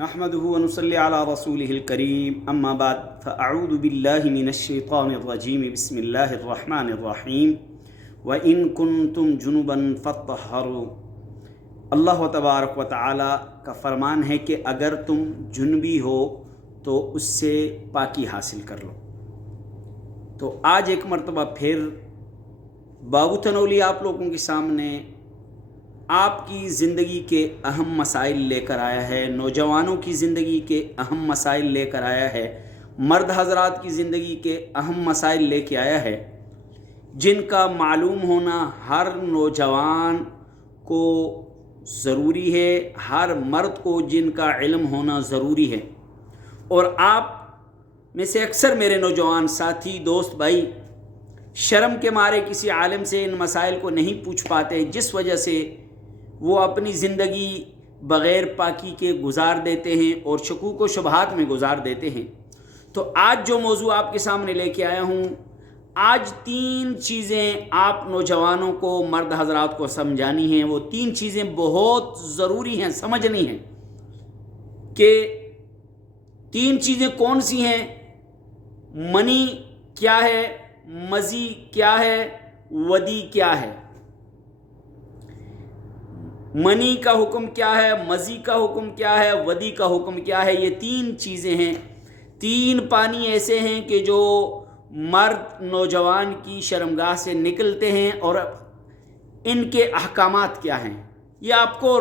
نحمده ونصلي على رسوله الكريم اما بعد فاعوذ بالله من الشيطان الرجيم بسم الله الرحمن الرحيم وان كنتم جنبا فطهروا۔ اللہ تبارک و تعالی کا فرمان ہے کہ اگر تم جنبی ہو تو اس سے پاکی حاصل کر لو۔ تو آج ایک مرتبہ پھر بابو تنولی آپ لوگوں کے سامنے آپ کی زندگی کے اہم مسائل لے کر آیا ہے، نوجوانوں کی زندگی کے اہم مسائل لے کر آیا ہے، مرد حضرات کی زندگی کے اہم مسائل لے کے آیا ہے، جن کا معلوم ہونا ہر نوجوان کو ضروری ہے، ہر مرد کو جن کا علم ہونا ضروری ہے۔ اور آپ میں سے اکثر میرے نوجوان ساتھی دوست بھائی شرم کے مارے کسی عالم سے ان مسائل کو نہیں پوچھ پاتے، جس وجہ سے وہ اپنی زندگی بغیر پاکی کے گزار دیتے ہیں اور شکوک و شبہات میں گزار دیتے ہیں۔ تو آج جو موضوع آپ کے سامنے لے کے آیا ہوں، آج 3 چیزیں آپ نوجوانوں کو، مرد حضرات کو سمجھانی ہیں۔ وہ 3 چیزیں بہت ضروری ہیں، سمجھنی ہیں کہ 3 چیزیں کون سی ہیں، منی کیا ہے، مزی کیا ہے، ودی کیا ہے۔ منی کا حکم کیا ہے، مزی کا حکم کیا ہے، ودی کا حکم کیا ہے۔ یہ 3 چیزیں ہیں، 3 پانی ایسے ہیں کہ جو مرد نوجوان کی شرمگاہ سے نکلتے ہیں، اور ان کے احکامات کیا ہیں یہ آپ کو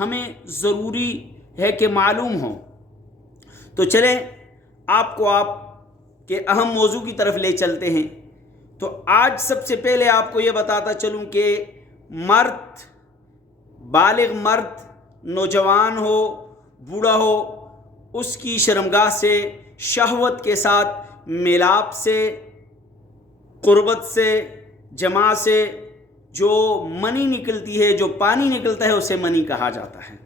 ہمیں ضروری ہے کہ معلوم ہو۔ تو چلیں آپ کے اہم موضوع کی طرف لے چلتے ہیں۔ تو آج سب سے پہلے آپ کو یہ بتاتا چلوں کہ مرد، بالغ مرد، نوجوان ہو بوڑھا ہو، اس کی شرمگاہ سے شہوت کے ساتھ میلاپ سے، قربت سے، جماع سے جو منی نکلتی ہے، جو پانی نکلتا ہے، اسے منی کہا جاتا ہے۔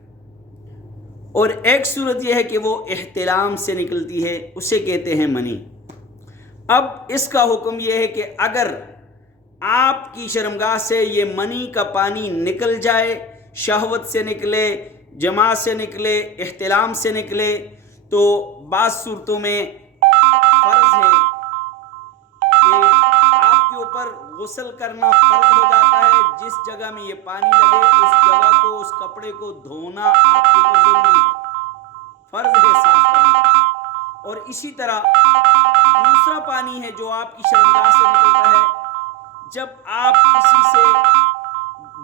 اور ایک صورت یہ ہے کہ وہ احتلام سے نکلتی ہے، اسے کہتے ہیں منی۔ اب اس کا حکم یہ ہے کہ اگر آپ کی شرمگاہ سے یہ منی کا پانی نکل جائے، شہوت سے نکلے، جماع سے نکلے، احتلام سے نکلے، تو بعض صورتوں میں فرض ہے کہ آپ کے اوپر غسل کرنا فرض ہو جاتا ہے۔ جس جگہ میں یہ پانی لگے اس جگہ کو، اس کپڑے کو دھونا آپ کے اوپر ضروری ہے، فرض ہے صاف کرنا۔ اور اسی طرح دوسرا پانی ہے جو آپ کی شرمگاہ سے نکلتا ہے، جب آپ کسی سے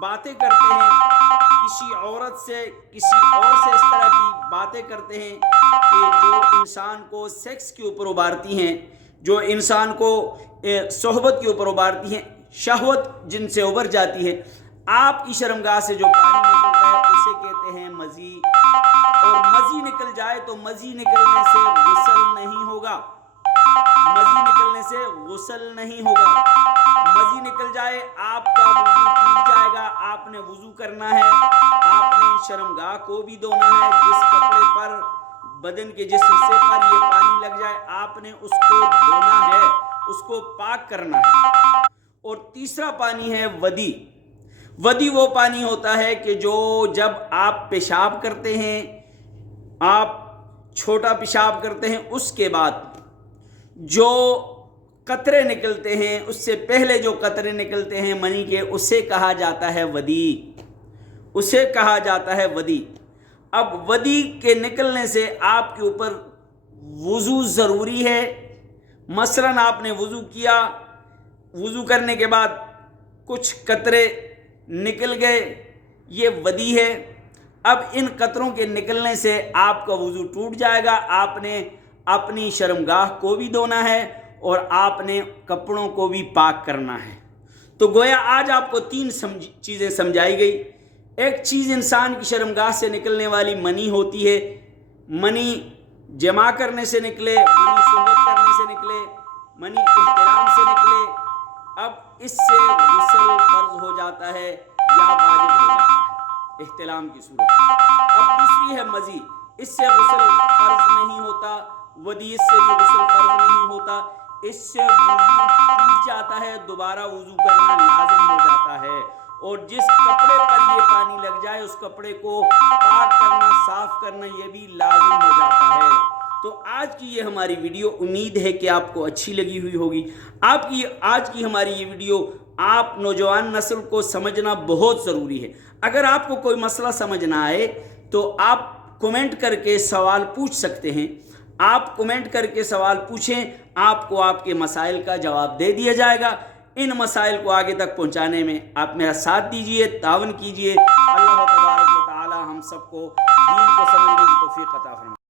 باتیں کرتے ہیں، کسی عورت سے، کسی اور سے اس طرح کی باتیں کرتے ہیں کہ جو انسان کو سیکس کے اوپر ابھارتی ہیں، جو انسان کو صحبت کے اوپر ابھارتی ہیں، شہوت جن سے ابھر جاتی ہے، آپ کی شرمگاہ سے جو پانی نکلتا ہے اسے کہتے ہیں مزی۔ اور مزی نکل جائے تو مزی نکلنے سے غسل نہیں ہوگا، مزی نکلنے سے غسل نہیں ہوگا۔ مزی نکل جائے آپ کا وضو ٹوٹ جائے گا، آپ نے وضو کرنا ہے، آپ نے شرمگاہ کو بھی دھونا ہے، جس کپڑے پر، بدن کے جس حصے پر یہ پانی لگ جائے آپ نے اس کو دھونا ہے، اس کو پاک کرنا ہے۔ اور تیسرا پانی ہے ودی۔ ودی وہ پانی ہوتا ہے کہ جو جب آپ پیشاب کرتے ہیں، آپ چھوٹا پیشاب کرتے ہیں، اس کے بعد جو قطرے نکلتے ہیں، اس سے پہلے جو قطرے نکلتے ہیں منی کے، اسے کہا جاتا ہے ودی، اسے کہا جاتا ہے ودی۔ اب ودی کے نکلنے سے آپ کے اوپر وضو ضروری ہے۔ مثلاً آپ نے وضو کیا، وضو کرنے کے بعد کچھ قطرے نکل گئے، یہ ودی ہے۔ اب ان قطروں کے نکلنے سے آپ کا وضو ٹوٹ جائے گا، آپ نے اپنی شرمگاہ کو بھی دھونا ہے اور آپ نے کپڑوں کو بھی پاک کرنا ہے۔ تو گویا آج آپ کو 3 چیزیں سمجھائی گئی۔ ایک چیز انسان کی شرمگاہ سے نکلنے والی منی ہوتی ہے، منی جمع کرنے سے نکلے، منی صحبت کرنے سے نکلے، منی احترام سے نکلے، اب اس سے غسل فرض ہو جاتا ہے یا واجب ہو جاتا ہے احتلام کی صورت میں۔ اب دوسری ہے مزی، اس سے غسل فرض نہیں ہوتا، ودی اس سے بھی غسل فرض نہیں ہوتا، اس سے وضو ٹوٹ جاتا ہے، دوبارہ وضو کرنا لازم ہو جاتا ہے۔ اور جس کپڑے پر یہ پانی لگ جائے اس کپڑے کو پاک کرنا، صاف کرنا یہ بھی لازم ہو جاتا ہے۔ تو آج کی یہ ہماری ویڈیو امید ہے کہ آپ کو اچھی لگی ہوئی ہوگی۔ آج کی ہماری یہ ویڈیو آپ نوجوان نسل کو سمجھنا بہت ضروری ہے۔ اگر آپ کو کوئی مسئلہ سمجھ نہ آئے تو آپ کومنٹ کر کے سوال پوچھ سکتے ہیں۔ آپ کومنٹ کر کے سوال پوچھیں، آپ کو آپ کے مسائل کا جواب دے دیا جائے گا۔ ان مسائل کو آگے تک پہنچانے میں آپ میرا ساتھ دیجئے، تعاون کیجئے۔ اللہ تبارک و تعالی ہم سب کو دین کو سمجھنے کی توفیق عطا فرمائے۔